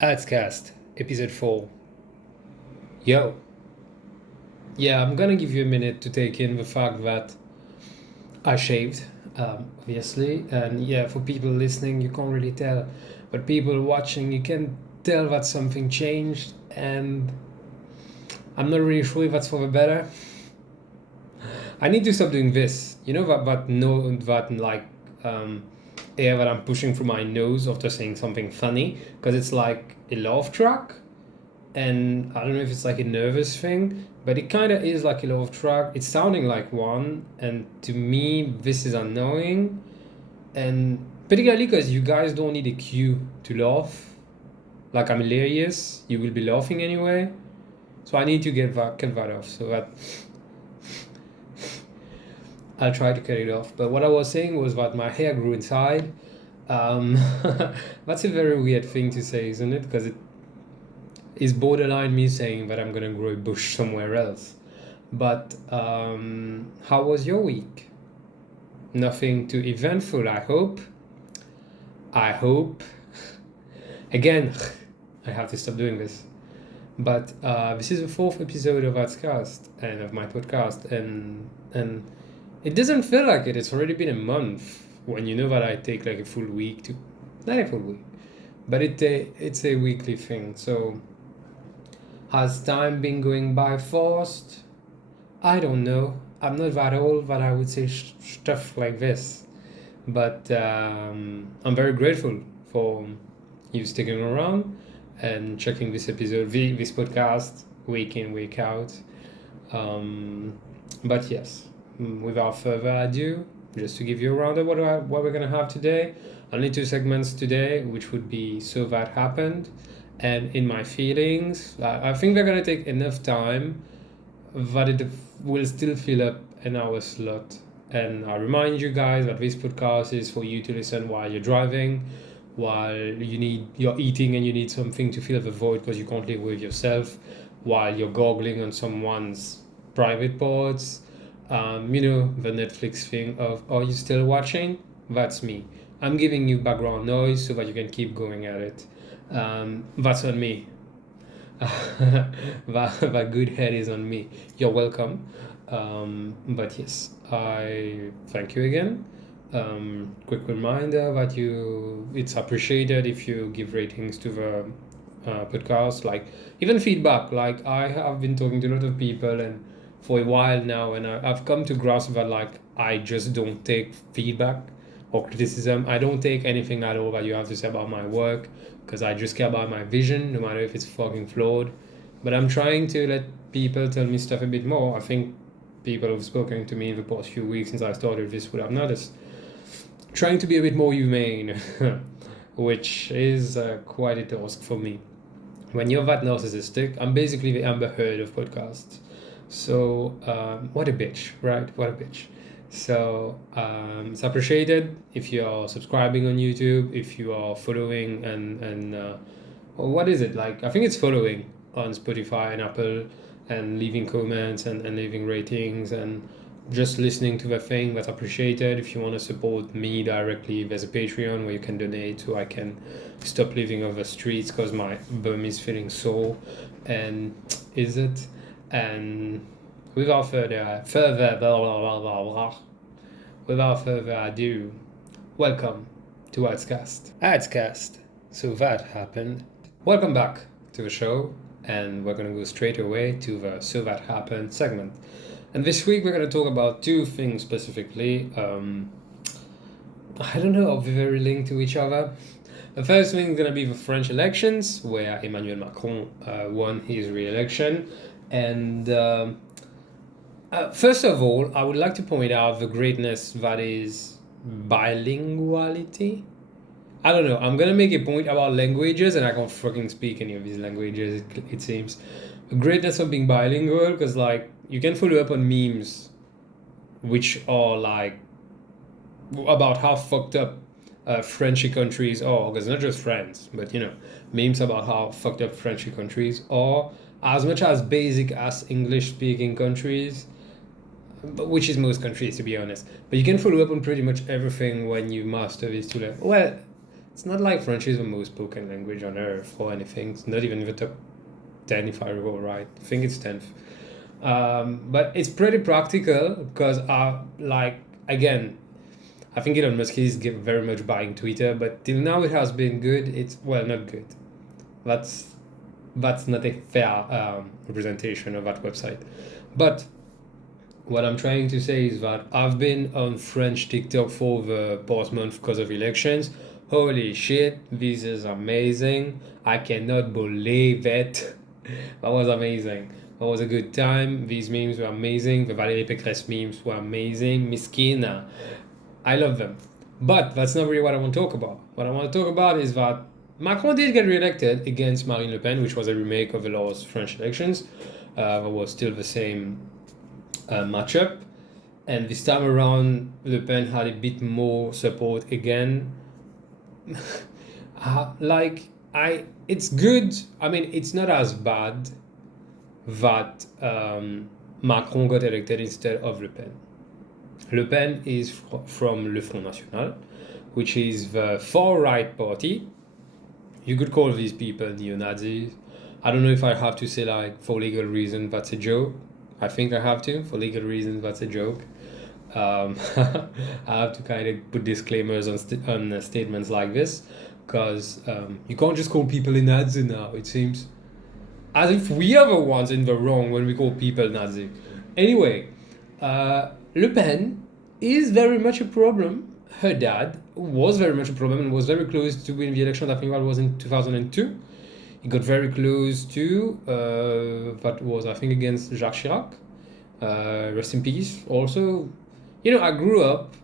Adscast, EP4. Yo. Yeah, I'm gonna give you a minute to take in the fact that I shaved, obviously. And yeah, for people listening, you can't really tell. But people watching, you can tell that something changed. And I'm not really sure if that's for the better. I need to stop doing this. You know air that I'm pushing through my nose after saying something funny? Because it's like a laugh track. And I don't know if it's like a nervous thing, but it kind of is like a laugh track. It's sounding like one, and to me, this is annoying. And particularly because you guys don't need a cue to laugh. Like I'm hilarious, you will be laughing anyway. So I need to cut that off so that I'll try to cut it off. But what I was saying was that my hair grew inside. That's a very weird thing to say, isn't it? Because it is borderline me saying that I'm gonna grow a bush somewhere else. But how was your week? Nothing too eventful, I hope. Again, I have to stop doing this. But this is the fourth episode of Adscast and of my podcast, and it doesn't feel like it. It's already been a month when you know that I take like a full week to, not a full week, but it's a weekly thing. So has time been going by fast? I don't know. I'm not that old that I would say stuff like this, but I'm very grateful for you sticking around and checking this podcast, week in, week out. But yes, without further ado, just to give you a roundup what we're gonna have today. Only two segments today, which would be So That Happened and In My Feelings. I think they're gonna take enough time that it will still fill up an hour slot. And I remind you guys that this podcast is for you to listen while you're driving, while you're eating and you need something to fill the void because you can't live with yourself, while you're goggling on someone's private parts. The Netflix thing of, are you still watching? That's me. I'm giving you background noise so that you can keep going at it. That's on me. that good head is on me. You're welcome. But yes, I thank you again. Quick reminder that it's appreciated if you give ratings to the podcast, like even feedback. Like I have been talking to a lot of people and for a while now, and I've come to grasp that like I just don't take feedback or criticism. I don't take anything at all that you have to say about my work because I just care about my vision, no matter if it's fucking flawed. But I'm trying to let people tell me stuff a bit more. I think people who've spoken to me in the past few weeks since I started this would have noticed. Trying to be a bit more humane, which is quite a task for me. When you're that narcissistic, I'm basically the Amber Heard of podcasts. So, what a bitch, right? What a bitch. So, it's appreciated if you are subscribing on YouTube, if you are following and what is it? Like, I think it's following on Spotify and Apple and leaving comments and leaving ratings and just listening to the thing. That's appreciated. If you want to support me directly, there's a Patreon where you can donate so I can stop living on the streets because my bum is feeling sore. And is it? And without further ado, welcome to Adscast. So that happened. Welcome back to the show, and we're going to go straight away to the So That Happened segment. And this week we're going to talk about two things specifically. I don't know, are they very linked to each other? The first thing is going to be the French elections, where Emmanuel Macron won his re-election. And first of all, I would like to point out the greatness that is bilinguality. I don't know, I'm going to make a point about languages, and I can't fucking speak any of these languages, it seems. The greatness of being bilingual, because like, you can follow up on memes which are like about how fucked up Frenchy countries are, because not just France, but memes about how fucked up Frenchy countries are, as much as basic as English speaking countries, which is most countries to be honest. But you can follow up on pretty much everything when you master these two levels. Well, It's not like French is the most spoken language on earth or anything. It's not even in the top 10 if I recall right. I think it's 10th. But it's pretty practical because, again, I think Elon Musk is very much buying Twitter, but till now it has been good. It's, well, not good. That's not a fair representation of that website. But what I'm trying to say is that I've been on French TikTok for the past month because of elections. Holy shit, this is amazing. I cannot believe it. That was amazing. That was a good time. These memes were amazing. The Valérie Pécresse memes were amazing. Miskina. I love them. But that's not really what I want to talk about. What I want to talk about is that Macron did get re-elected against Marine Le Pen, which was a remake of the last French elections. That was still the same matchup. And this time around, Le Pen had a bit more support again. It's good. I mean, it's not as bad that Macron got elected instead of Le Pen. Le Pen is from Le Front National, which is the far-right party. You could call these people neo-Nazis. I don't know if I have to say, like, for legal reasons, that's a joke. I think I have to. For legal reasons, that's a joke. I have to kind of put disclaimers on statements like this, because you can't just call people a Nazi now. It seems as if we are the ones in the wrong when we call people Nazi. Anyway, Le Pen is very much a problem. Her dad was very much a problem and was very close to win the election. I think that was in 2002. He got very close to, that was, I think, against Jacques Chirac. Rest in peace. Also, you know, I grew up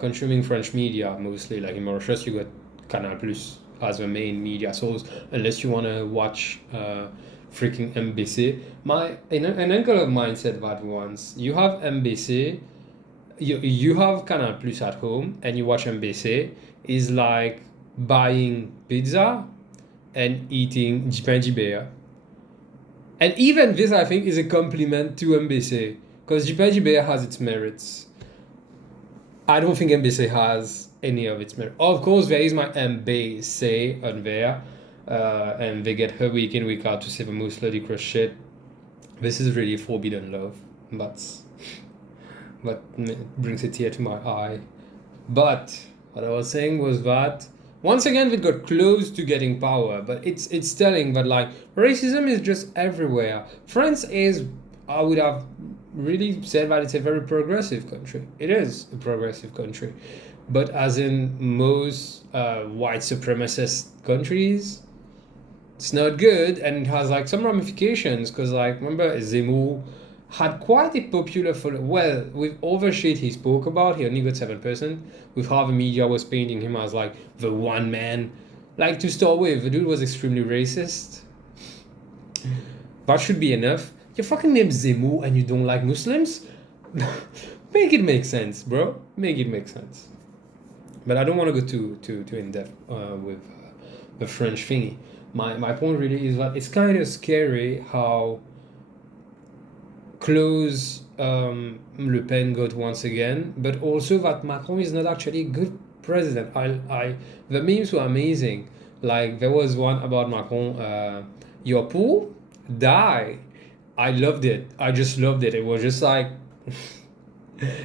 consuming French media mostly. Like in Mauritius, you got Canal Plus as the main media source, unless you want to watch freaking MBC. An uncle of mine said that once. You have MBC, you have Canal Plus at home, and you watch MBC. Is like buying pizza and eating jipin. And even this, I think, is a compliment to MBC, because jipin has its merits. I don't think MBC has any of its merits. Of course, there is my MBC on there, and they get her week in, week out to say the most ludicrous shit. This is really forbidden love. But brings a tear to my eye. But what I was saying was that once again they got close to getting power, but it's telling that, like, racism is just everywhere. France is, I would have really said that it's a very progressive country. It is a progressive country, but as in most white supremacist countries, it's not good, and it has like some ramifications. Because, like, remember Zemmour had quite a popular following. Well, with all the shit he spoke about, he only got 7%. With how the media was painting him as like the one man. Like, to start with, the dude was extremely racist. That should be enough. Your fucking name's Zemmour and you don't like Muslims? Make it make sense, bro. Make it make sense. But I don't want to go too in depth with the French thingy. My point really is that it's kind of scary how close Le Pen got once again, but also that Macron is not actually a good president. The memes were amazing. Like, there was one about Macron, your poor, die. I loved it. I just loved it. It was just like,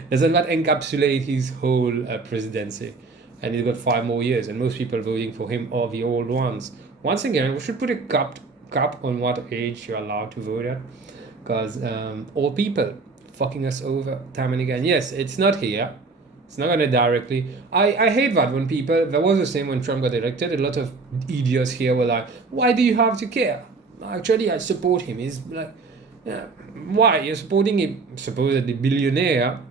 doesn't that encapsulate his whole presidency? And he's got 5 more years, and most people voting for him are the old ones. Once again, we should put a cap on what age you're allowed to vote at, because old people fucking us over time and again. Yes, it's not here. It's not gonna directly. I hate that when people. There was the same when Trump got elected. A lot of idiots here were like, "Why do you have to care? Actually, I support him." He's like, yeah, why? You're supporting a supposedly billionaire.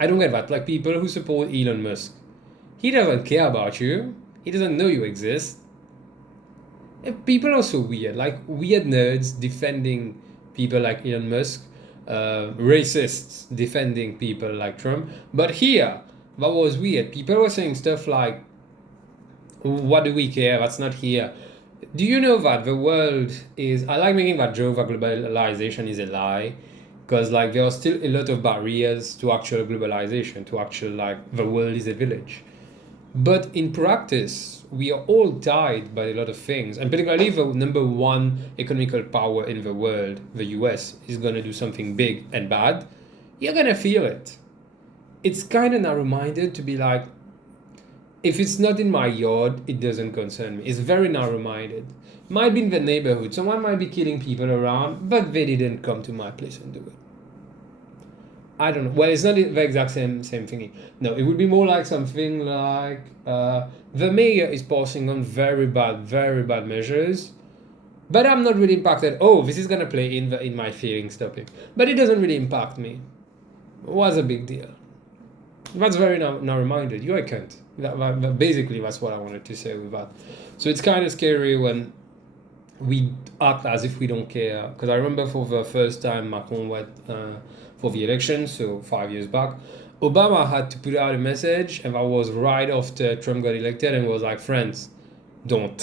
I don't get that. Like, people who support Elon Musk, he doesn't care about you. He doesn't know you exist. And people are so weird. Like, weird nerds defending people like Elon Musk, racists defending people like Trump. But here, that was weird. People were saying stuff like, "What do we care? That's not here." Do you know that the world is... I like making that joke that globalization is a lie, because, like, there are still a lot of barriers to actual globalization, to actual, like, the world is a village. But in practice, we are all tied by a lot of things. And particularly the number one economical power in the world, the US, is going to do something big and bad. You're going to feel it. It's kind of narrow-minded to be like, if it's not in my yard, it doesn't concern me. It's very narrow-minded. Might be in the neighborhood. Someone might be killing people around, but they didn't come to my place and do it. I don't know. Well, it's not the exact same thingy. No, it would be more like something like the mayor is passing on very bad measures, but I'm not really impacted. Oh, this is gonna play in my feelings topic, but it doesn't really impact me. What's a big deal? That's very narrow-minded. I can't. Basically, that's what I wanted to say with that. So it's kind of scary when we act as if we don't care. Because I remember for the first time Macron went for the election, so 5 years back, Obama had to put out a message, and that was right after Trump got elected, and was like, friends, don't.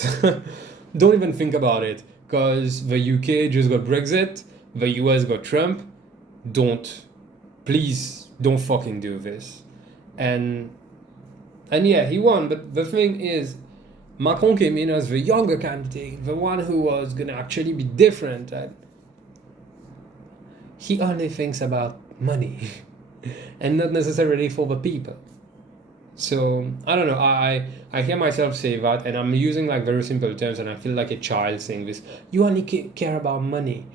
Don't even think about it, because the UK just got Brexit, the US got Trump. Please, don't fucking do this. And yeah, he won, but the thing is, Macron came in as the younger candidate, the one who was going to actually be different, and he only thinks about money and not necessarily for the people. So I don't know, I hear myself say that, and I'm using like very simple terms, and I feel like a child saying this. You only care about money.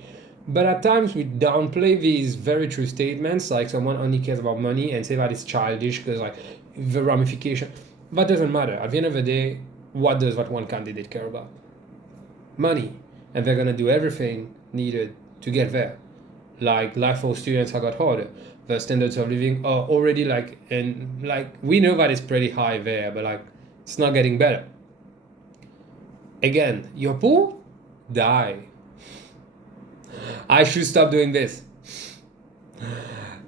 But at times we downplay these very true statements, like someone only cares about money, and say that it's childish because like the ramification. That doesn't matter. At the end of the day, what does that one candidate care about? Money. And they're going to do everything needed to get there. Like life for students have got harder. The standards of living are already we know that it's pretty high there, but like it's not getting better. Again, you're poor? Die. I should stop doing this.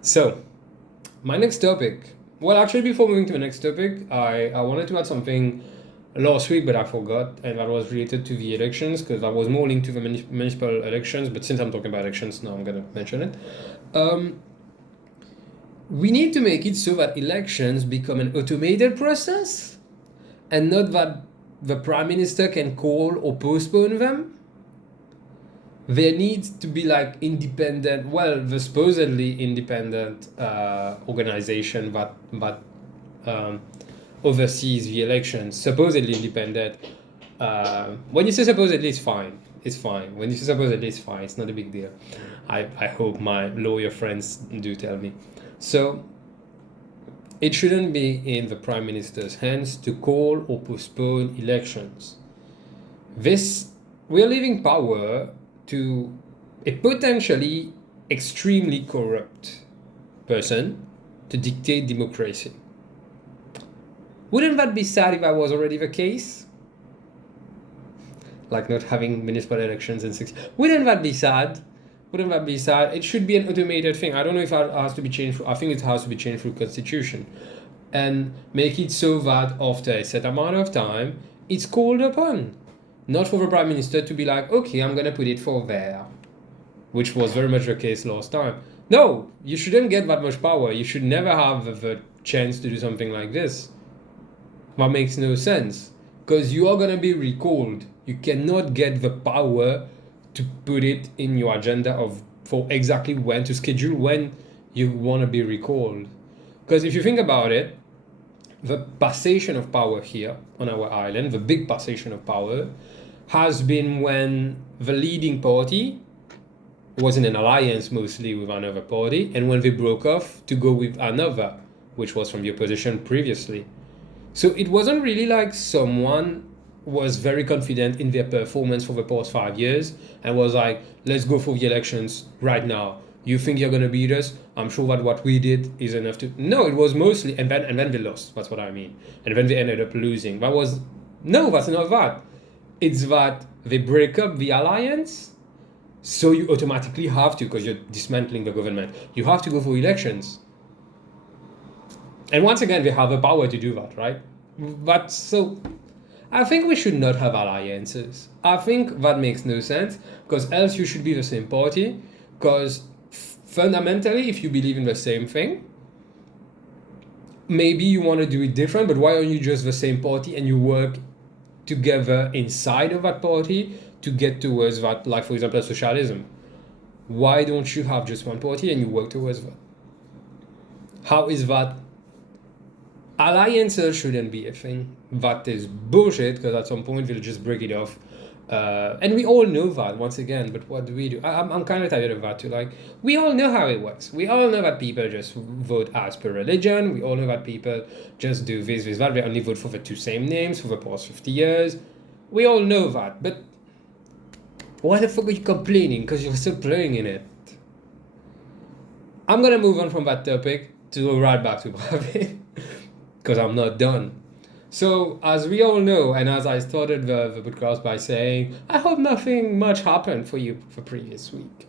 So, my next topic. Well, actually, before moving to the next topic, I wanted to add something last week, but I forgot, and that was related to the elections, because that was more linked to the municipal elections, but since I'm talking about elections, now I'm going to mention it. We need to make it so that elections become an automated process, and not that the Prime Minister can call or postpone them. There needs to be like independent, the supposedly independent organization that oversees the elections, supposedly independent. When you say supposedly, it's fine. It's fine. When you say supposedly, it's fine. It's not a big deal. I hope my lawyer friends do tell me. So it shouldn't be in the Prime Minister's hands to call or postpone elections. We are leaving power to a potentially extremely corrupt person to dictate democracy. Wouldn't that be sad if that was already the case? Like not having municipal elections in 6 years. Wouldn't that be sad? It should be an automated thing. I don't know if that has to be changed. I think it has to be changed through constitution. And make it so that after a set amount of time, it's called upon. Not for the Prime Minister to be like, okay, I'm going to put it for there, which was very much the case last time. No, you shouldn't get that much power. You should never have the chance to do something like this. That makes no sense, because you are going to be recalled. You cannot get the power to put it in your agenda for exactly when to schedule when you want to be recalled. Because if you think about it, the passation of power here on our island, the big passation of power, has been when the leading party was in an alliance mostly with another party, and when they broke off to go with another, which was from the opposition previously. So it wasn't really like someone was very confident in their performance for the past 5 years and was like, let's go for the elections right now. You think you're going to beat us? I'm sure that what we did is enough to... No, it was mostly... And then they lost. That's what I mean. And then they ended up losing. That's not that. It's that they break up the alliance, so you automatically have to, because you're dismantling the government, you have to go for elections. And once again, they have the power to do that, right? But so... I think we should not have alliances. I think that makes no sense, because else you should be the same party, because... fundamentally, if you believe in the same thing, maybe you want to do it different, but why aren't you just the same party and you work together inside of that party to get towards that, like for example socialism? Why don't you have just one party and you work towards that? How is that? Alliances shouldn't be a thing. That is bullshit, because at some point we'll just break it off. And we all know that, once again, but what do we do? I'm kind of tired of that too. Like, we all know how it works. We all know that people just vote as per religion. We all know that people just do this, that. They only vote for the two same names for the past 50 years. We all know that. But why the fuck are you complaining? Because you're still playing in it. I'm going to move on from that topic to go right back to Bravin, because I'm not done. So, as we all know, and as I started the podcast by saying, I hope nothing much happened for you for previous week.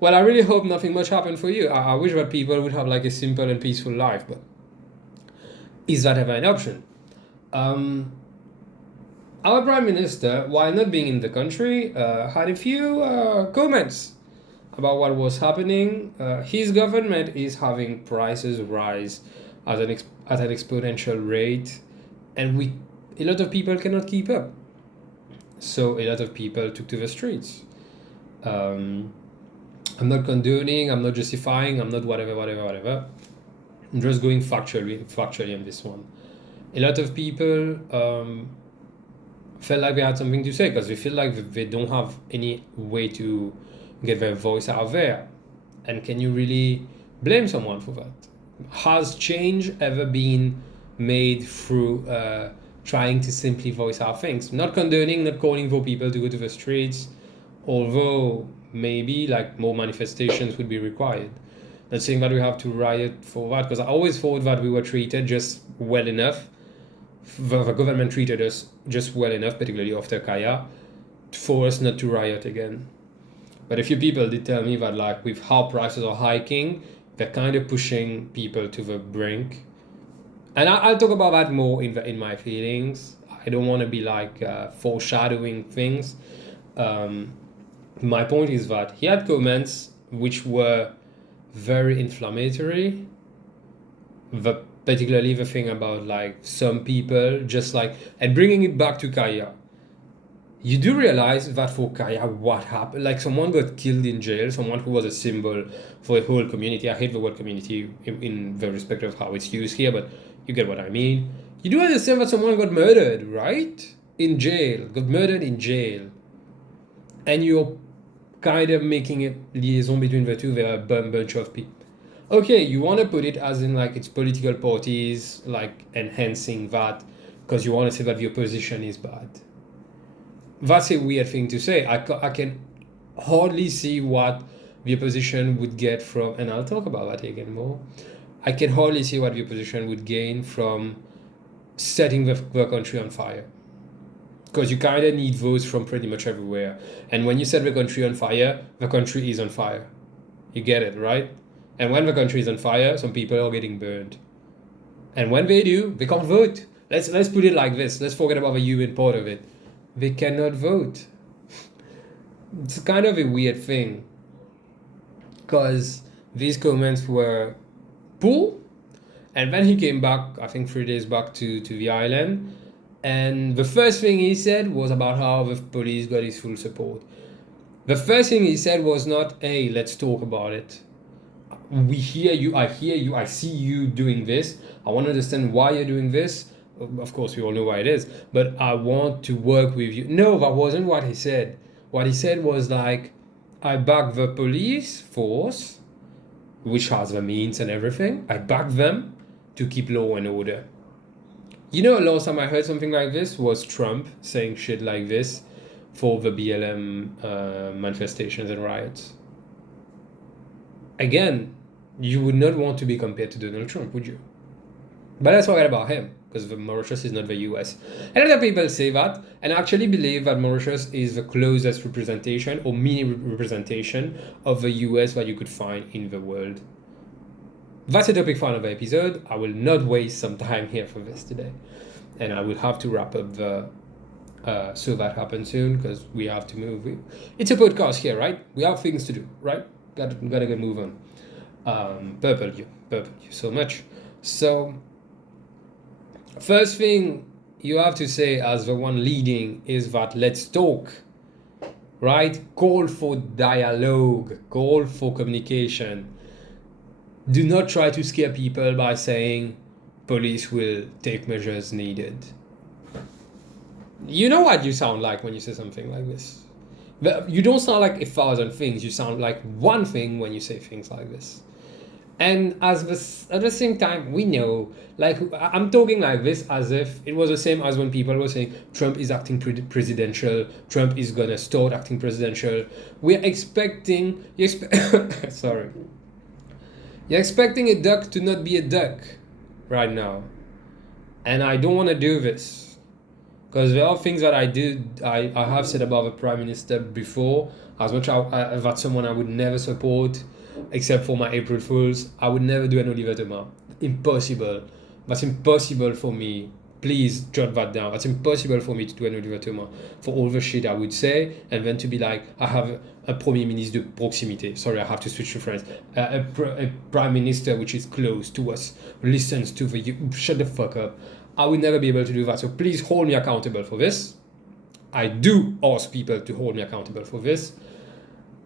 Well, I really hope nothing much happened for you. I wish that people would have like a simple and peaceful life, but is that ever an option? Our Prime Minister, while not being in the country, had a few comments about what was happening. His government is having prices rise at an exponential rate, and a lot of people cannot keep up. So a lot of people took to the streets. I'm not condoning, I'm not justifying, I'm not whatever. I'm just going factually on this one. A lot of people felt like they had something to say, because they feel like they don't have any way to get their voice out there. And can you really blame someone for that? Has change ever been made through trying to simply voice our things? Not condoning, not calling for people to go to the streets, although maybe like more manifestations would be required. Not saying that we have to riot for that, because I always thought that we were treated just well enough. The government treated us just well enough, particularly after Kaya, for us not to riot again. But a few people did tell me that, like, with how prices are hiking, they're kind of pushing people to the brink. And I'll talk about that more in my feelings. I don't want to be like foreshadowing things. My point is that he had comments which were very inflammatory. Particularly the thing about like some people just like, and bringing it back to Kaya. You do realize that for Kaya, what happened? Like, someone got killed in jail, someone who was a symbol for a whole community. I hate the word community in the respect of how it's used here, but you get what I mean. You do understand that someone got murdered, right? In jail, got murdered in jail. And you're kind of making a liaison between the two. There are a bunch of people. Okay, you want to put it as in like it's political parties, like enhancing that, because you want to say that the opposition is bad. That's a weird thing to say. I can hardly see what the opposition would get from, and I'll talk about that again more. I can hardly see what the opposition would gain from setting the country on fire. Because you kind of need votes from pretty much everywhere. And when you set the country on fire, the country is on fire. You get it, right? And when the country is on fire, some people are getting burned. And when they do, they can't vote. Let's put it like this. Let's forget about the human part of it. They cannot vote. It's kind of a weird thing, because these comments were pulled, and then he came back, I think 3 days back to the island, and the first thing he said was about how the police got his full support. The first thing he said was not, hey, let's talk about it. We hear you, I see you doing this. I want to understand why you're doing this. Of course, we all know why it is, but I want to work with you. No, that wasn't what he said. What he said was like, I back the police force, which has the means and everything. I back them to keep law and order. You know, last time I heard something like this was Trump saying shit like this for the BLM manifestations and riots. Again, you would not want to be compared to Donald Trump, would you? But let's forget about him, because Mauritius is not the US. A lot of people say that, and actually believe that Mauritius is the closest representation or mini representation of the US that you could find in the world. That's a topic for another episode. I will not waste some time here for this today. And I will have to wrap up so that happens soon, because we have to move. It's a podcast here, right? We have things to do, right? Gotta get move on. Purple you so much. So, first thing you have to say as the one leading is that let's talk, right? Call for dialogue, call for communication. Do not try to scare people by saying police will take measures needed. You know what you sound like when you say something like this. But you don't sound like 1,000 things, you sound like one thing when you say things like this. And at the same time, we know, like, I'm talking like this as if it was the same as when people were saying Trump is acting presidential, Trump is gonna start acting presidential. We're expecting, sorry. You're expecting a duck to not be a duck right now. And I don't want to do this. Because there are things that I have said about the Prime Minister before, as much as that's someone I would never support, except for my April Fools. I would never do an Oliver Thomas. Impossible. That's impossible for me. Please jot that down. That's impossible for me to do an Oliver Thomas for all the shit I would say, and then to be like, I have a Premier Ministre de proximité. Sorry, I have to switch to French. A Prime Minister which is close to us, listens to the... Shut the fuck up. I would never be able to do that. So please hold me accountable for this. I do ask people to hold me accountable for this.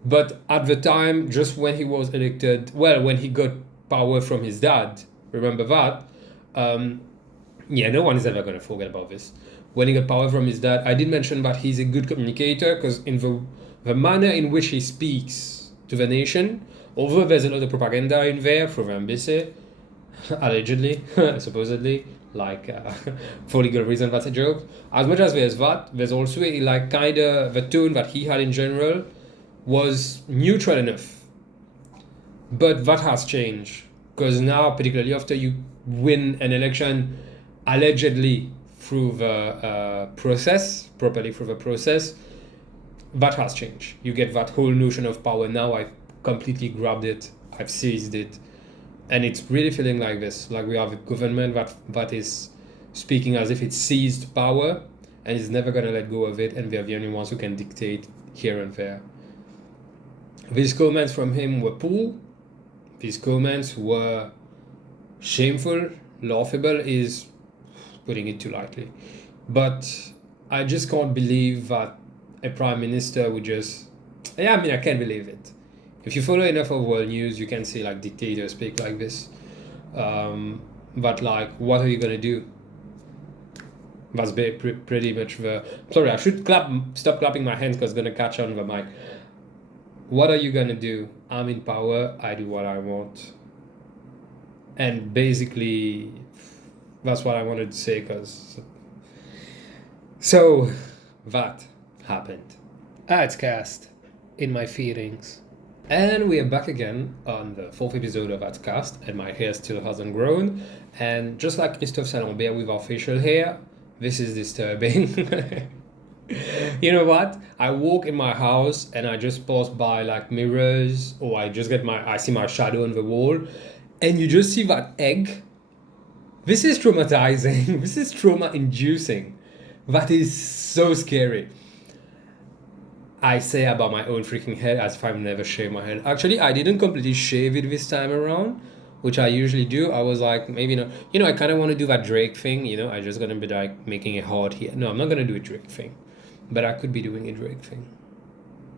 But at the time, just when he was elected, well, when he got power from his dad, remember that? Yeah, no one is ever going to forget about this. When he got power from his dad, I did mention that he's a good communicator because in the manner in which he speaks to the nation, although there's a lot of propaganda in there from the embassy, allegedly, supposedly, like for legal reason, that's a joke. As much as there's that, there's also like kind of the tone that he had in general was neutral enough. But that has changed because now, particularly after you win an election allegedly through the process, properly through the process, that has changed. You get that whole notion of power now. I've completely grabbed it. I've seized it. And it's really feeling like this, like we have a government that is speaking as if it's seized power and is never going to let go of it, and they're the only ones who can dictate here and there. These comments from him were poor. These comments were shameful. Laughable is putting it too lightly. But I just can't believe that a prime minister would just... Yeah, I mean, I can't believe it. If you follow enough of world news, you can see like dictators speak like this. But like, what are you gonna do? That's pretty much the... Sorry, I should stop clapping my hands because it's gonna catch on the mic. What are you gonna do? I'm in power, I do what I want. And basically, that's what I wanted to say because... So, that happened. Adscast, in my feelings. And we are back again on the 4th episode of Adscast, and my hair still hasn't grown. And just like Christophe Salambert with our facial hair, this is disturbing. You know what? I walk in my house and I just pass by like mirrors, or I see my shadow on the wall, and you just see that egg. This is traumatizing. This is trauma-inducing. That is so scary. I say about my own freaking head as if I've never shaved my head. Actually, I didn't completely shave it this time around, which I usually do. I was like, maybe not. You know, I kind of want to do that Drake thing. You know, I just gonna be like making it hard here. No, I'm not gonna do a Drake thing, but I could be doing a Drake thing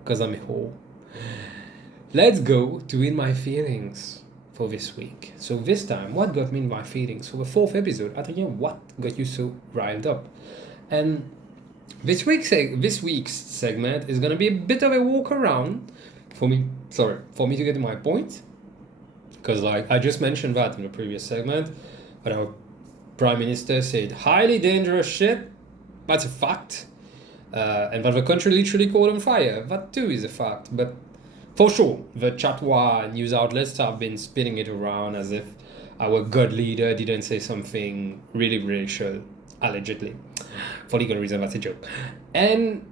because I'm a whore. Let's go to In My Feelings for this week. So this time, what got me in my feelings for the 4th episode? Adrien, what got you so riled up? And this week's segment is going to be a bit of a walk around for me to get to my point. Because like I just mentioned that in the previous segment, but our Prime Minister said highly dangerous shit. That's a fact. And that the country literally caught on fire. That too is a fact. But for sure, the Chatwa news outlets have been spinning it around as if our god leader didn't say something really racial, allegedly. For legal reason, that's a joke. And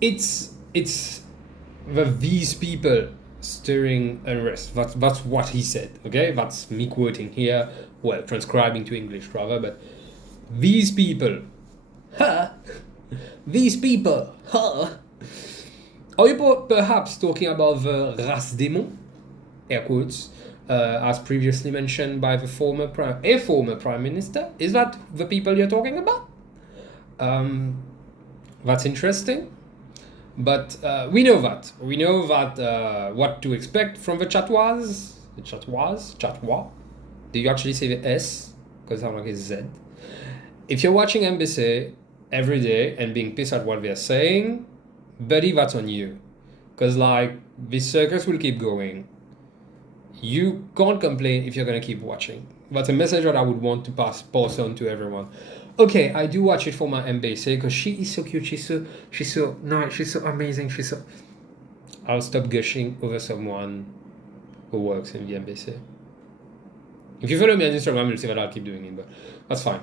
it's these people stirring unrest. That's what he said, okay? That's me quoting here, well, transcribing to English rather, but these people, these people, are you perhaps talking about the race démon, air quotes, as previously mentioned by a former prime minister. Is that the people you're talking about? That's interesting. But we know that. We know that what to expect from the chatois. The chatois. Do you actually say the S? Because I'm like a Z. If you're watching NBC every day and being pissed at what they're saying, buddy, that's on you. Because like this circus will keep going. You can't complain if you're gonna keep watching. That's a message that I would want to pass on to everyone. Okay, I do watch it for my MBC because she is so cute. She's so nice. She's so amazing. I'll stop gushing over someone who works in the MBC. If you follow me on Instagram, you'll see that I'll keep doing it, but that's fine.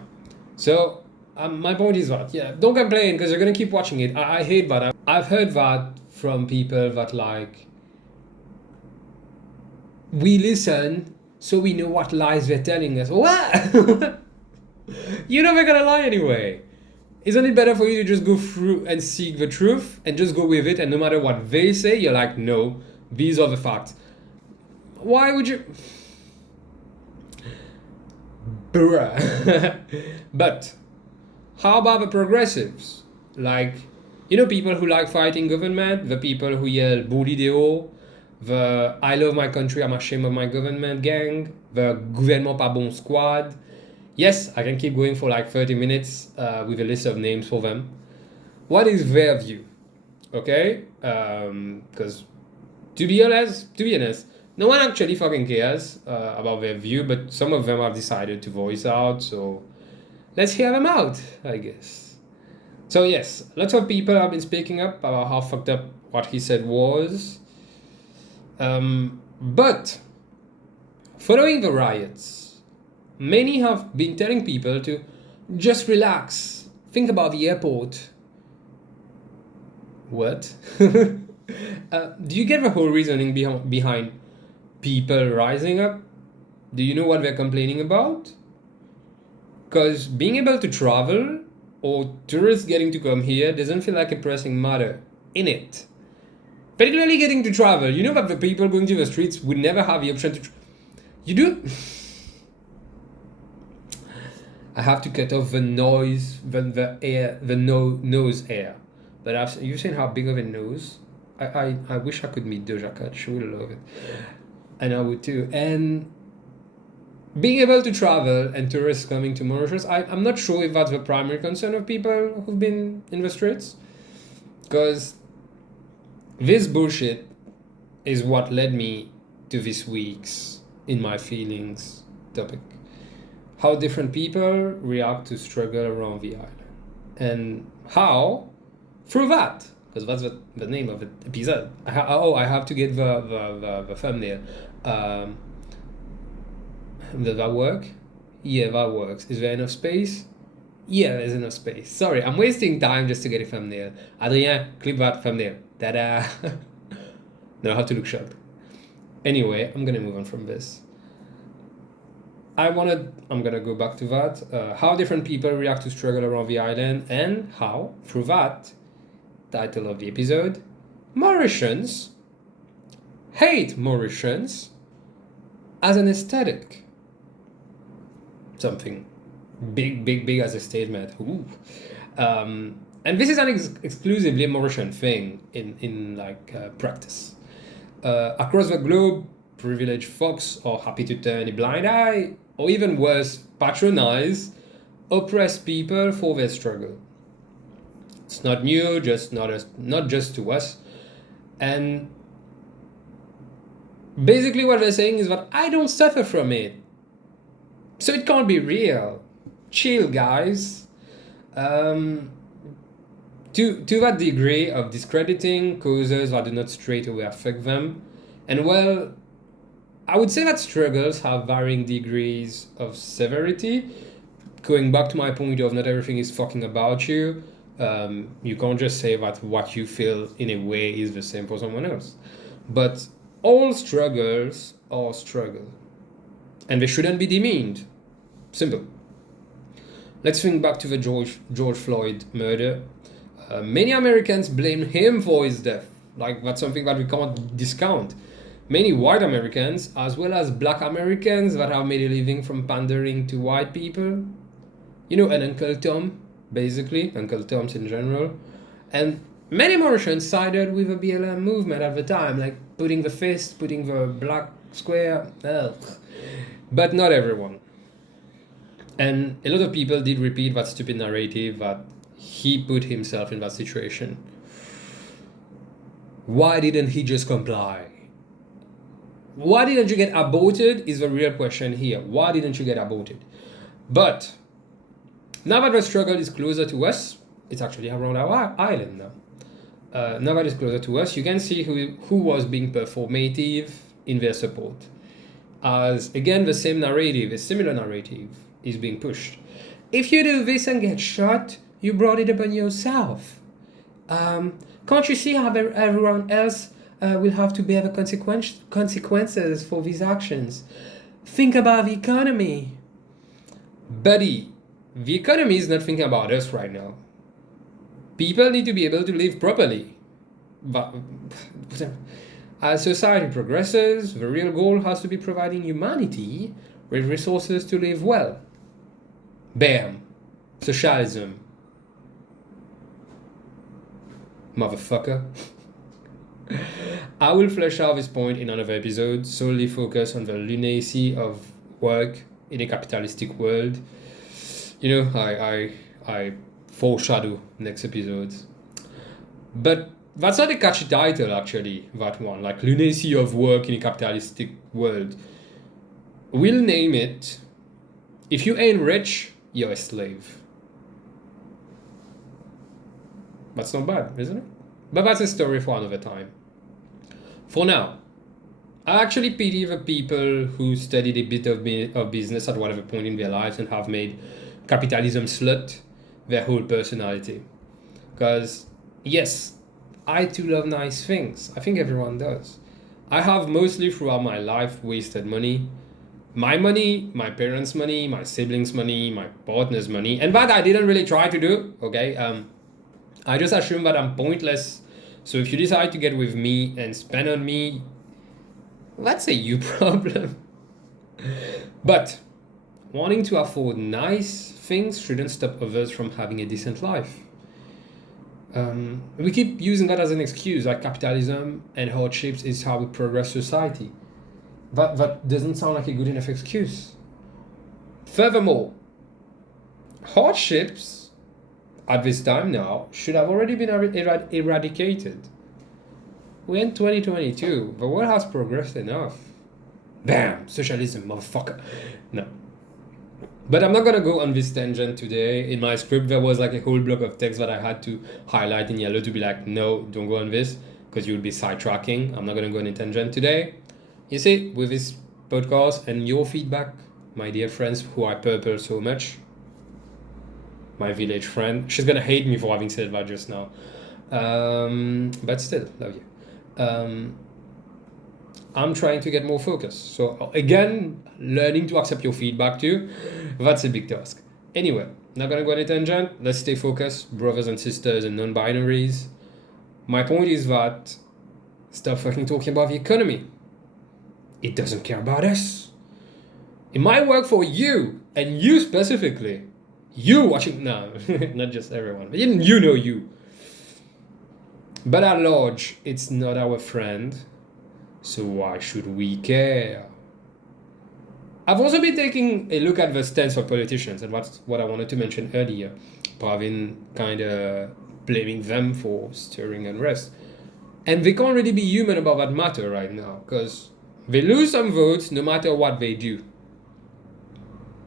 So my point is that, yeah, don't complain because you're gonna keep watching it. I hate that. I've heard that from people that like, we listen so we know what lies they're telling us. What? You know they're gonna lie anyway. Isn't it better for you to just go through and seek the truth and just go with it, and no matter what they say, you're like, no, these are the facts. Why would you? Bruh. But how about the progressives? Like, you know, people who like fighting government, the people who yell Boulideo, the I love my country, I'm ashamed of my government gang, the gouvernement pas bon squad. Yes, I can keep going for like 30 minutes with a list of names for them. What is their view? Okay? Because to be honest, no one actually fucking cares about their view, but some of them have decided to voice out, so let's hear them out, I guess. So yes, lots of people have been speaking up about how fucked up what he said was. But following the riots, many have been telling people to just relax, think about the airport. What? Do you get the whole reasoning behind people rising up? Do you know what they're complaining about? Because being able to travel or tourists getting to come here doesn't feel like a pressing matter, innit? Particularly getting to travel. You know that the people going to the streets would never have the option to... You do? I have to cut off the noise, the air, the nose air. But you've seen how big of a nose? I wish I could meet Doja Cat. She would love it. And I would too. And being able to travel and tourists coming to Mauritius, I'm not sure if that's the primary concern of people who've been in the streets. Because this bullshit is what led me to this week's In My Feelings topic. How different people react to struggle around the island. And how, through that, because that's the name of the episode. I have to get the thumbnail. Does that work? Yeah, that works. Is there enough space? Yeah, there's enough space. Sorry, I'm wasting time just to get a thumbnail. Adrien, clip that thumbnail. Ta-da! No, I have to look shocked. Anyway, I'm gonna move on from this. I'm gonna go back to that. How different people react to struggle around the island, and how, through that, title of the episode, Mauritians hate Mauritians as an aesthetic. Something big as a statement. Ooh. And this is an exclusively Mauritian thing in practice. Across the globe, privileged folks are happy to turn a blind eye, or even worse, patronize oppressed people for their struggle. It's not new, not just to us. And basically what they're saying is that I don't suffer from it, so it can't be real. Chill, guys. To that degree of discrediting causes that do not straight away affect them. And well, I would say that struggles have varying degrees of severity. Going back to my point of not everything is fucking about you. You can't just say that what you feel in a way is the same for someone else. But all struggles are struggle. And they shouldn't be demeaned. Simple. Let's think back to the George Floyd murder. Many Americans blame him for his death. Like, that's something that we can't discount. many white Americans as well as black Americans that have made a living from pandering to white people. You know, an Uncle Tom, basically, Uncle Toms in general. And many Mauritians sided with the BLM movement at the time, like putting the fist, putting the black square, but not everyone. And a lot of people did repeat that stupid narrative that he put himself in that situation. Why didn't he just comply? Why didn't you get aborted is the real question here. Why didn't you get aborted? But now that the struggle is closer to us, it's actually around our island now. Now that it's closer to us, you can see who was being performative in their support. As again, the same narrative, a similar narrative, is being pushed. If you do this and get shot, you brought it upon yourself. Can't you see how everyone else will have to bear the consequences for these actions? Think about the economy. Buddy, the economy is not thinking about us right now. People need to be able to live properly. But as society progresses, the real goal has to be providing humanity with resources to live well. Bam. Socialism. Motherfucker. I will flesh out this point in another episode, solely focus on the lunacy of work in a capitalistic world. You know, I foreshadow next episodes. But that's not a catchy title, actually, that one. Like, lunacy of work in a capitalistic world. We'll name it, if you ain't rich, you're a slave. That's not bad, isn't it? But that's a story for another time. For now, I actually pity the people who studied a bit of business at whatever point in their lives and have made capitalism slut their whole personality. Because, yes, I too love nice things. I think everyone does. I have mostly throughout my life wasted money. My money, my parents' money, my siblings' money, my partner's money. And that I didn't really try to do, okay? I just assume that I'm pointless. So if you decide to get with me and spend on me, that's a you problem. But wanting to afford nice things shouldn't stop others from having a decent life. We keep using that as an excuse, like capitalism and hardships is how we progress society. That doesn't sound like a good enough excuse. Furthermore, hardships at this time now should have already been eradicated. We're in 2022. The world has progressed enough. Bam! Socialism, motherfucker. No. But I'm not going to go on this tangent today. In my script, there was like a whole block of text that I had to highlight in yellow to be like, no, don't go on this, because you'll be sidetracking. I'm not going to go on a tangent today. You see, with this podcast and your feedback, my dear friends who I purple so much, my village friend, she's going to hate me for having said that just now. But still, love you. I'm trying to get more focused. So again, learning to accept your feedback too, that's a big task. Anyway, not gonna go on a tangent. Let's stay focused, brothers and sisters and non-binaries. My point is that stop fucking talking about the economy. It doesn't care about us. It might work for you, and you specifically. You watching, no, not just everyone, but you know you. But at large, it's not our friend. So why should we care? I've also been taking a look at the stance of politicians, and that's what I wanted to mention earlier. Pravin kind of blaming them for stirring unrest. And they can't really be human about that matter right now, because they lose some votes no matter what they do.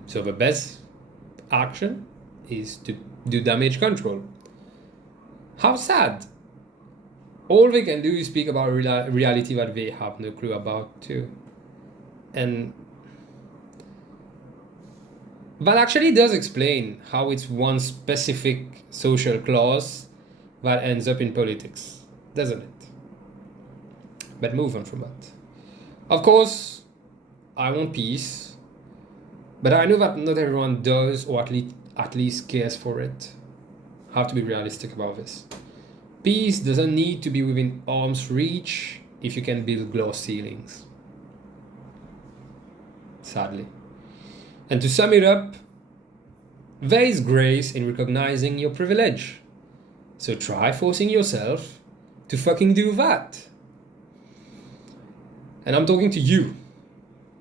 So the best action is to do damage control. How sad. All they can do is speak about reality that they have no clue about too. And that actually does explain how it's one specific social class that ends up in politics, doesn't it? But move on from that. Of course, I want peace, but I know that not everyone does, or at least cares for it. I have to be realistic about this. Peace doesn't need to be within arm's reach, if you can build glass ceilings. Sadly. And to sum it up, there is grace in recognizing your privilege. So try forcing yourself to fucking do that. And I'm talking to you.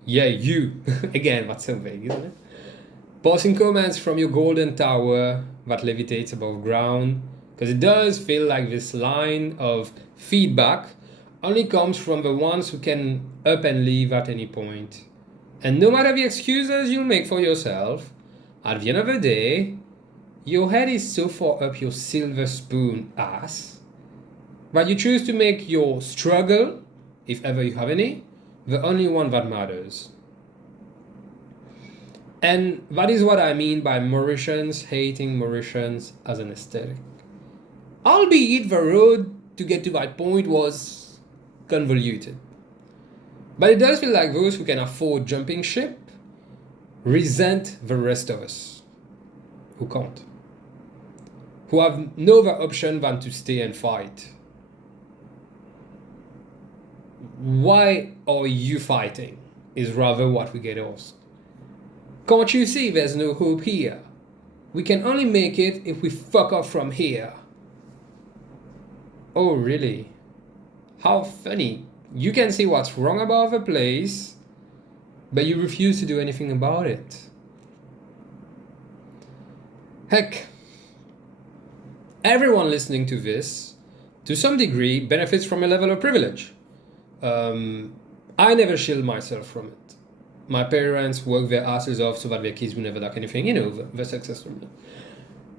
Yeah, you. Again, that's so vague, isn't it? Passing comments from your golden tower that levitates above ground, because it does feel like this line of feedback only comes from the ones who can up and leave at any point. And no matter the excuses you'll make for yourself, at the end of the day, your head is so far up your silver spoon ass that you choose to make your struggle, if ever you have any, the only one that matters. And that is what I mean by Mauritians hating Mauritians as an aesthetic. Albeit the road to get to that point was convoluted. But it does feel like those who can afford jumping ship resent the rest of us who can't. Who have no other option than to stay and fight. Why are you fighting? Is rather what we get asked. Can't you see there's no hope here? We can only make it if we fuck off from here. Oh really? How funny. You can see what's wrong about the place, but you refuse to do anything about it. Heck, everyone listening to this, to some degree, benefits from a level of privilege. I never shield myself from it. My parents work their asses off so that their kids will never lack anything, they're successful.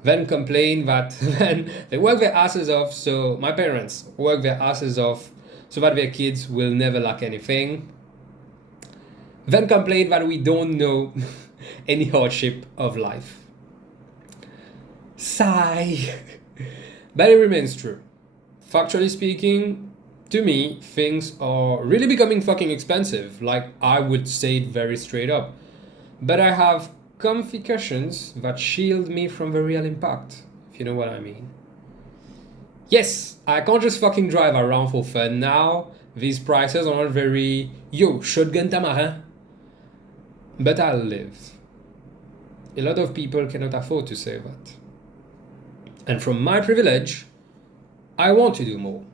Then complain that then they work their asses off, so my parents work their asses off so that their kids will never lack anything. Then complain that we don't know any hardship of life. Sigh. But it remains true. Factually speaking, to me, things are really becoming fucking expensive. Like, I would say it very straight up. But I have comfy cushions that shield me from the real impact, if you know what I mean. Yes, I can't just fucking drive around for fun now. These prices are not very, shotgun tamarin. But I'll live. A lot of people cannot afford to say that. And from my privilege, I want to do more.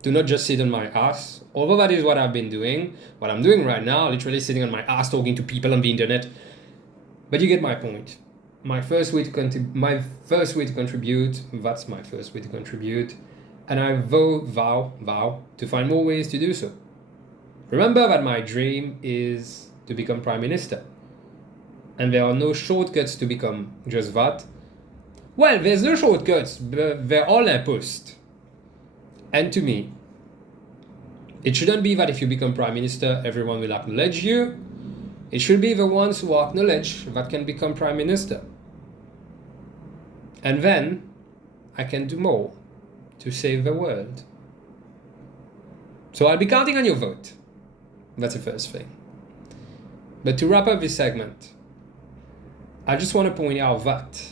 Do not just sit on my ass, although that is what I've been doing, what I'm doing right now, literally sitting on my ass talking to people on the internet. But you get my point. My first way to contribute, that's my first way to contribute, and I vow to find more ways to do so. Remember that my dream is to become Prime Minister. And there are no shortcuts to become just that. Well, there's no shortcuts, but they're all imposed. And to me, it shouldn't be that if you become Prime Minister, everyone will acknowledge you. It should be the ones who acknowledge that can become Prime Minister. And then, I can do more to save the world. So I'll be counting on your vote. That's the first thing. But to wrap up this segment, I just want to point out that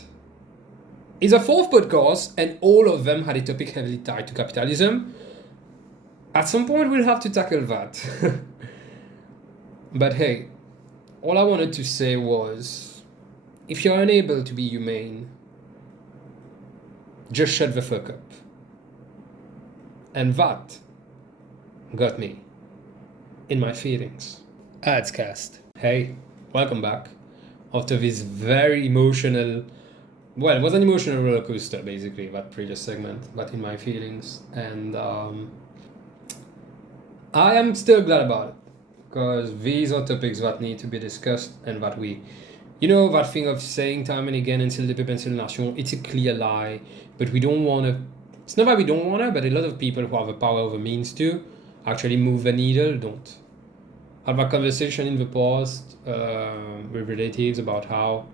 it's a fourth podcast, and all of them had a topic heavily tied to capitalism. At some point, we'll have to tackle that. But hey, all I wanted to say was, if you're unable to be humane, just shut the fuck up. And that got me in my feelings. Adscast. Hey, welcome back. After this very emotional, well, it was an emotional roller coaster, basically, that previous segment, but in my feelings. And I am still glad about it, because these are topics that need to be discussed, and that we, that thing of saying time and again, until the peuple, until la nation, it's a clear lie, but we don't want to, it's not that we don't want to, but a lot of people who have the power over means to actually move the needle don't. I had a conversation in the past with relatives about how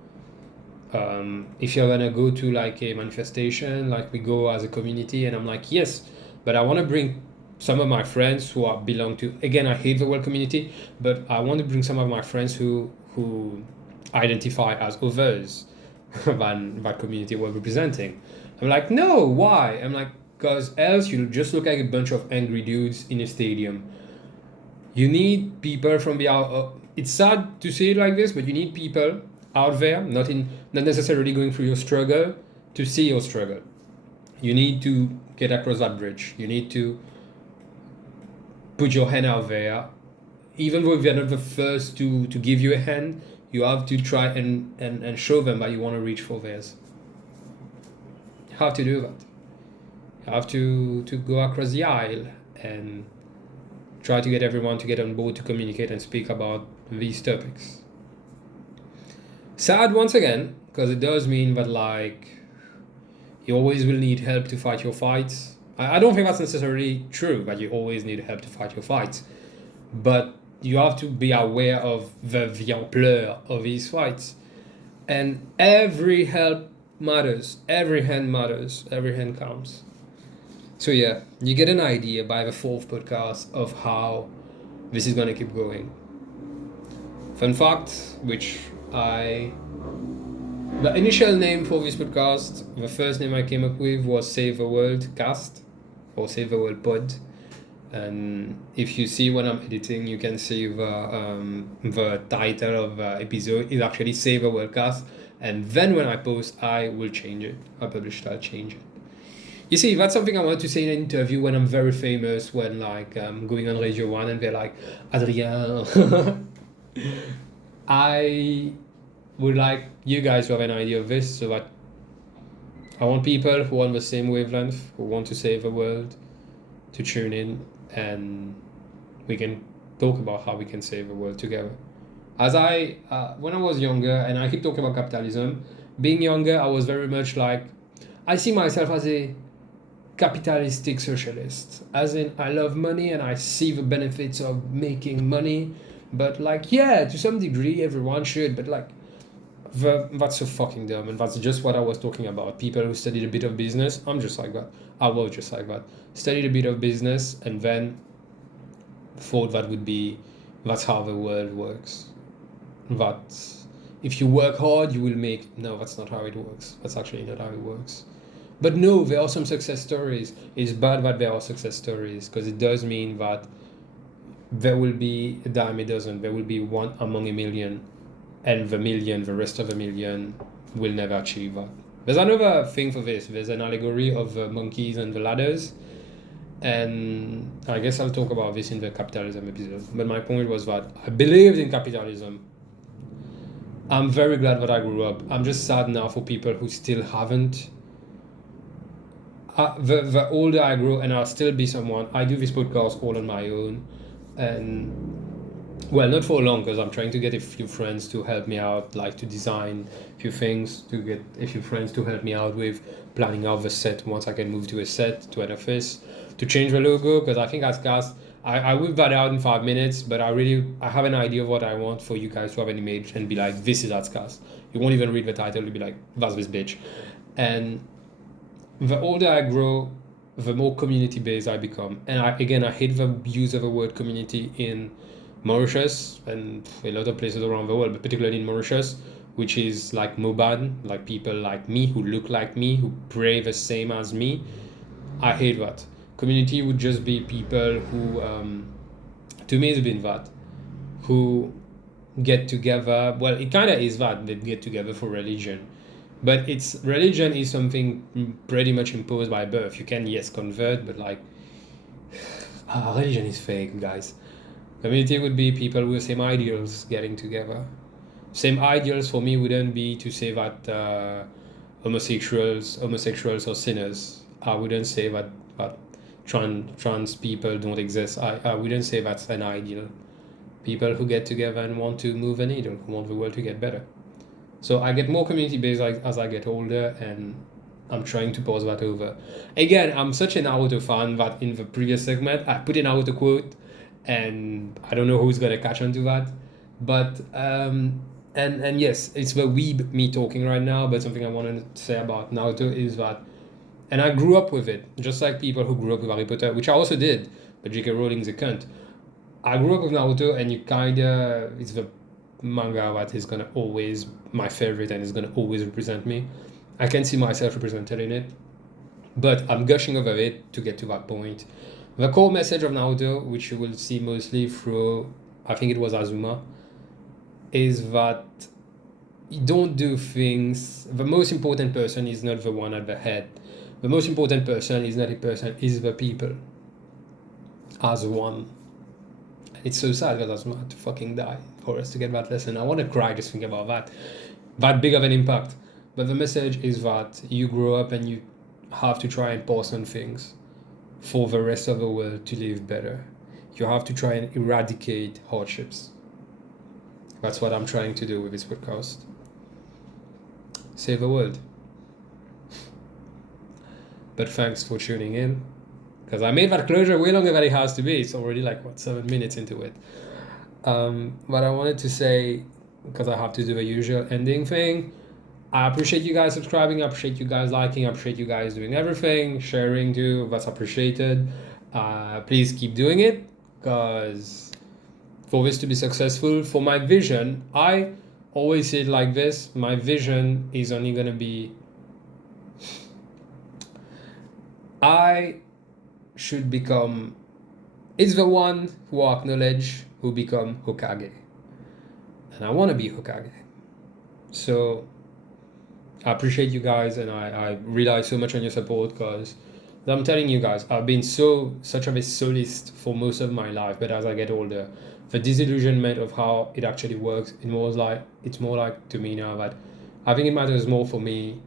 if you're gonna go to like a manifestation, like we go as a community, and I'm like, yes, but I want to bring some of my friends who belong to, again, I hate the word community, but I want to bring some of my friends who identify as others than that community we're representing. I'm like, no, why? I'm like, because else you'll just look like a bunch of angry dudes in a stadium. You need people from the out. It's sad to say it like this, but you need people out there, not necessarily going through your struggle, to see your struggle. You need to get across that bridge. You need to put your hand out there. Even though they're not the first to give you a hand, you have to try and show them that you want to reach for theirs. You have to do that. You have to go across the aisle and try to get everyone to get on board to communicate and speak about these topics. Sad once again, because it does mean that like you always will need help to fight your fights. I don't think that's necessarily true, that you always need help to fight your fights. But you have to be aware of the ampleur of these fights. And every help matters. Every hand matters. Every hand counts. So yeah, you get an idea by the 4th podcast of how this is going to keep going. Fun fact, the initial name for this podcast, the first name I came up with was Save the World Cast, or Save the World Pod. And if you see when I'm editing, you can see the title of the episode is actually Save the World Cast. And then when I post, I will change it. I'll change it. You see, that's something I want to say in an interview when I'm very famous, when like I'm going on Radio 1 and they're like, Adrien. I would like you guys to have an idea of this, so that I want people who are on the same wavelength, who want to save the world, to tune in, and we can talk about how we can save the world together. When I was younger, and I keep talking about capitalism, being younger, I was very much like, I see myself as a capitalistic socialist, as in I love money and I see the benefits of making money, but like, yeah, to some degree everyone should, but like that's so fucking dumb. And that's just what I was talking about. People who studied a bit of business, I'm just like that. I was just like that. Studied a bit of business and then thought that's how the world works. That if you work hard you will make, no, that's not how it works. That's actually not how it works. But no, there are some success stories. It's bad that there are success stories, because it does mean that there will be a dime a dozen. There will be one among a million, and the rest of the million will never achieve that. There's another thing for this. There's an allegory of the monkeys and the ladders, and I guess I'll talk about this in the capitalism episode. But my point was that I believed in capitalism. I'm very glad that I grew up. I'm just sad now for people who still haven't. The older I grow, and I'll still be someone, I do this podcast all on my own, and well, not for long, because I'm trying to get a few friends to help me out, like to design a few things, to get a few friends to help me out with planning out the set once I can move to an office, to change the logo, because I think Adscast, I whip that out in 5 minutes, but I have an idea of what I want for you guys to have an image and be like, this is Adscast. You won't even read the title, you'll be like, that's this bitch. And the older I grow, the more community-based I become. And I hate the use of the word community in Mauritius and a lot of places around the world, but particularly in Mauritius, which is like Moban, like people like me, who look like me, who pray the same as me. I hate that. Community would just be people who, to me it's been that, who get together. Well, it kind of is that, they get together for religion. But religion is something pretty much imposed by birth. You can, yes, convert, but like, religion is fake, guys. Community would be people with same ideals getting together. Same ideals for me wouldn't be to say that homosexuals are sinners. I wouldn't say that trans people don't exist. I wouldn't say that's an ideal. People who get together and want to move a needle, who want the world to get better. So I get more community-based as I get older, and I'm trying to pause that over. Again, I'm such an Naruto fan that in the previous segment, I put an Naruto quote, and I don't know who's going to catch on to that. But, and yes, it's the weeb me talking right now, but something I wanted to say about Naruto is that, and I grew up with it, just like people who grew up with Harry Potter, which I also did, but J.K. Rowling's a cunt. I grew up with Naruto, and it's the manga that is gonna always my favorite and is gonna always represent me. I can see myself represented in it, but I'm gushing over it to get to that point. The core message of Naruto, which you will see mostly through, I think it was Azuma, is that you don't do things. The most important person is not the one at the head. The most important person is not a person, is the people as one. It's so sad that Azuma had to fucking die for us to get that lesson. I want to cry just thinking about that. That big of an impact. But the message is that you grow up and you have to try and pass on things for the rest of the world to live better. You have to try and eradicate hardships. That's what I'm trying to do with this podcast. Save the world. But thanks for tuning in. Because I made that closure way longer than it has to be. It's already 7 minutes into it. But I wanted to say, because I have to do the usual ending thing, I appreciate you guys subscribing, I appreciate you guys liking, I appreciate you guys doing everything, sharing too, that's appreciated. Please keep doing it, because for this to be successful, for my vision, I always say it like this, my vision is only going to be, I should become, it's the one who acknowledge who become Hokage. And I want to be Hokage. So I appreciate you guys, and I rely so much on your support, because I'm telling you guys, I've been such of a soloist for most of my life, but as I get older, the disillusionment of how it actually works, it's more like to me now that I think it matters more for me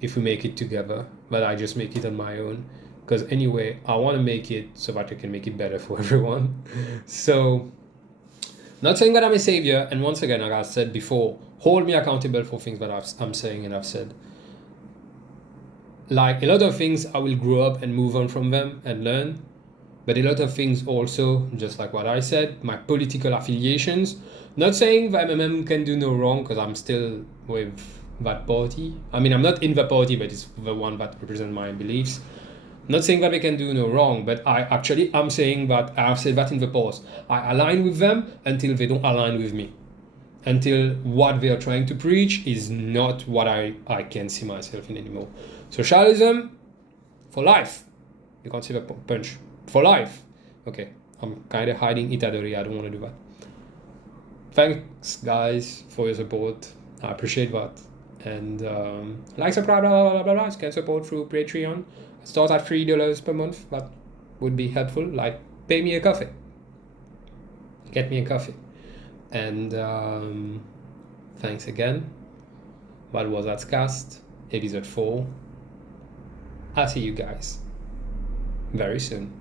if we make it together, but I just make it on my own. Because anyway, I want to make it so that I can make it better for everyone. So, not saying that I'm a savior, and once again, like I said before, hold me accountable for things that I'm saying and I've said. Like a lot of things, I will grow up and move on from them and learn. But a lot of things also, just like what I said, my political affiliations. Not saying that MMM can do no wrong, because I'm still with that party. I mean, I'm not in the party, but it's the one that represents my beliefs. Not saying that they can do no wrong, but I'm saying that I've said that in the past. I align with them until they don't align with me. Until what they are trying to preach is not what I can see myself in anymore. Socialism for life. You can't see the punch. For life. Okay, I'm kind of hiding Itadori. I don't want to do that. Thanks, guys, for your support. I appreciate that. And subscribe, blah, blah, blah, blah, blah. You can support through Patreon. Start at $3 per month. That would be helpful. Pay me a coffee. Get me a coffee. And thanks again. That was Adscast, episode 4. I'll see you guys very soon.